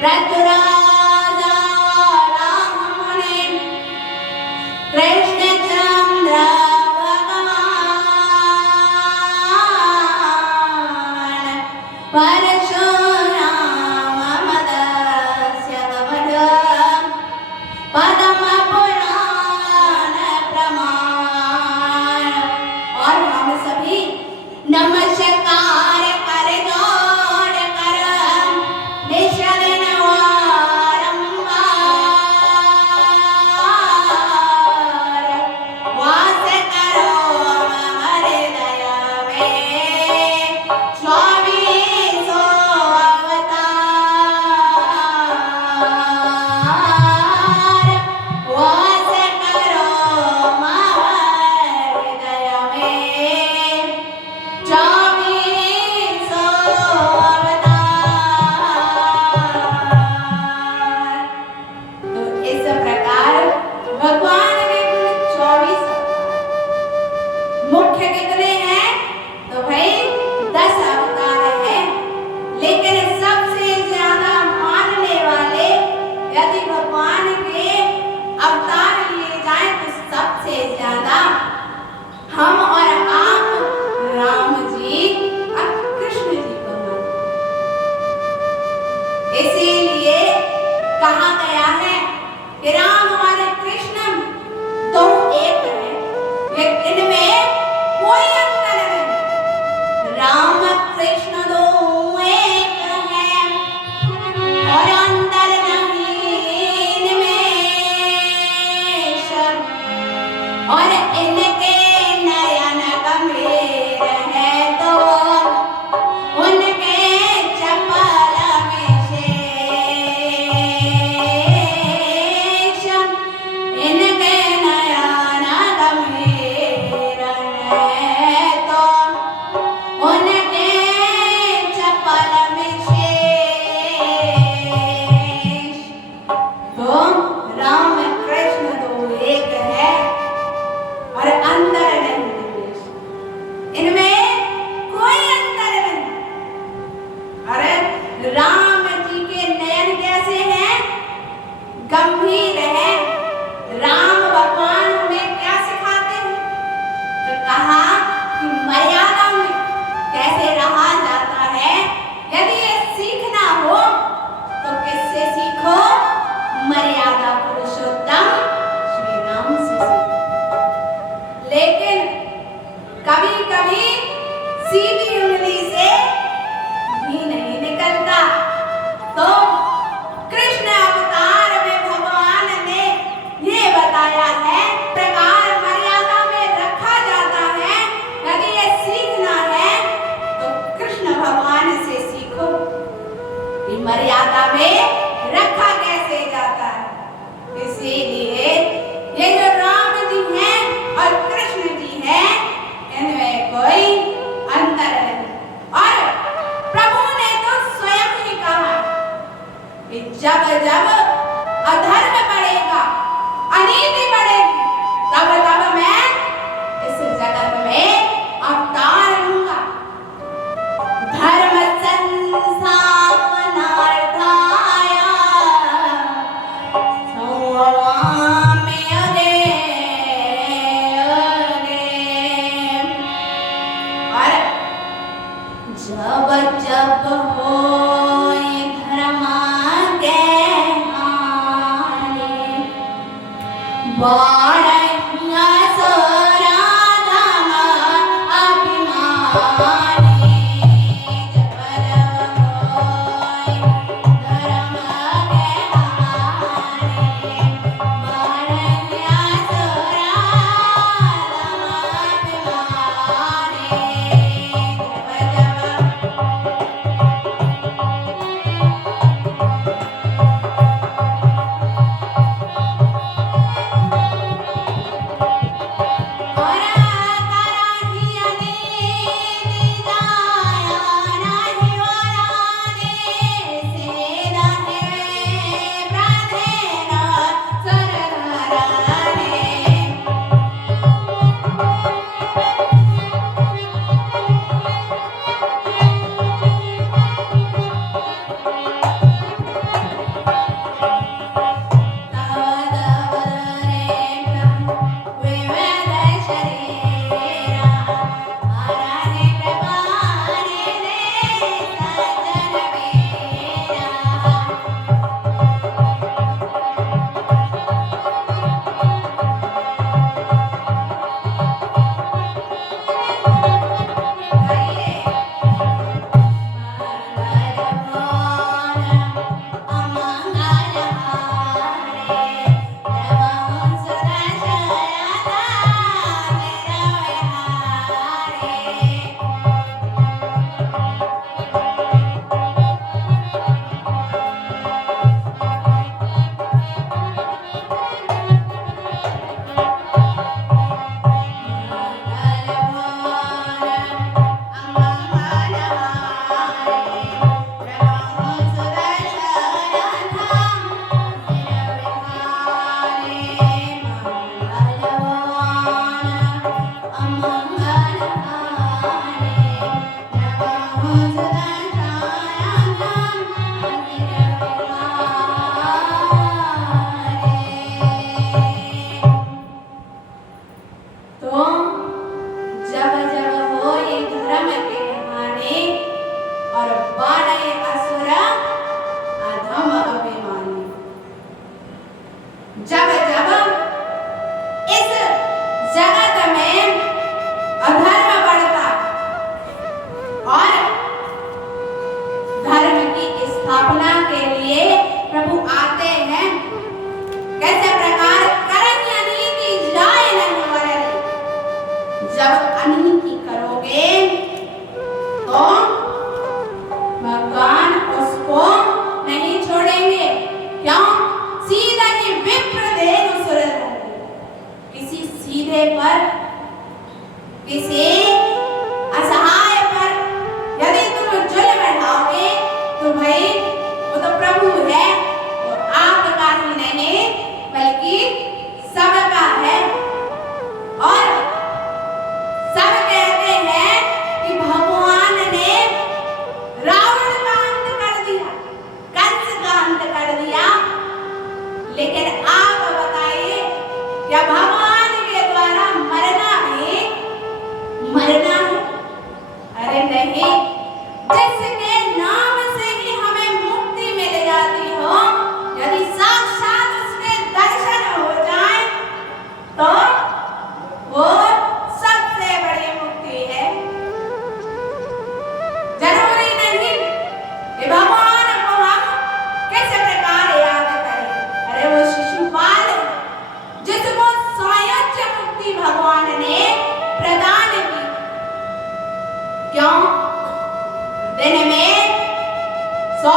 प्रतुराजा रामुनि कृष्णचंद्र भगवान परशुराम मदस्य कवच पद्म पुराण प्रमाण। और हम सभी नमस्कार कर जोड़ कर निशल नवारंबार वास करो हृदय में 24 अवतार। वास करो हृदय में 24 अवतार। तो इस प्रकार भगवान के कुल 24 मुख्य कितने हैं? तो भाई 10 अवतार हैं। लेकिन सबसे ज्यादा मानने वाले यदि भगवान के अवतार लिए जाए तो सबसे ज्यादा हम और आप राम जी और कृष्ण जी को मानते हैं। इसीलिए कहा गया है कि राम और कृष्ण दो एक हैं, लेकिन इनमें कोई अंतर नहीं। राम कृष्ण दो एक हैं और अंतर नहीं इनमें सब। और इनके नयन गंभीर है तो उनके चपल विशेष। इनके नयन गंभीर है तो उनके चपल विशेष। तो राम कृष्ण दो एक है और अंतर नहीं विशेष। इनमें कोई अंतर नहीं। अरे राम जी के नयन कैसे हैं? गंभीर है। राम भगवान हमें क्या सिखाते हैं? तो कहा कि मर्यादा में कैसे रहा जाता है। यदि ये सीखना हो तो किससे सीखो? मर्यादा पुरुषोत्तम श्री राम से सीखो। लेकिन कभी कभी सीधी उंगली से भी नहीं निकलता। तो कृष्ण अवतार में भगवान ने ये बताया है प्रकार मर्यादा में रखा जाता है। यदि ये सीखना है तो कृष्ण भगवान से सीखो कि मर्यादा में रखा कैसे जाता है। इसीलिए ये जो राम जी हैं और कृष्ण जी हैं इनमें कोई अंतर नहीं। और प्रभु ने तो स्वयं ही कहा कि जब जब अधर्म बढ़ेगा, अनीति बढ़ेगी, तब तब मैं इस जगत में अवतार लूंगा। धर्म संस्थापनार्थाय संभवामि युगे युगे। और जब जब होए धर्म के हानि, बाढ़ असुरा धम अभिमानी। जब जब होए धर्म के हानि, बाढ़ असुरा धम अभिमानी। जब जब भगवान उसको नहीं छोड़ेंगे। क्यों? सीधा ही विप्र देनु सुर किसी सीधे पर, किसी असहाय पर यदि तुम जुल्म ढाओगे तो भाई वो तो प्रभु है, वो आपका ही नहीं बल्कि सबका है। और सब कहते हैं कि भगवान ने रावण का अंत कर दिया, कंस का अंत कर दिया, लेकिन आप बताइए क्या भगवान के द्वारा मरना है? अरे नहीं, जिसके नाम से ही हमें मुक्ति मिल जाती हो, यदि साक्षात उसके दर्शन हो जाए तो वो सबसे बड़ी मुक्ति है। जरूरी नहीं कि भगवान को हम किस प्रकार याद करें। अरे वो शिशुपाल जिसको स्वयं मुक्ति भगवान ने प्रदान की। क्यों? दिन में 100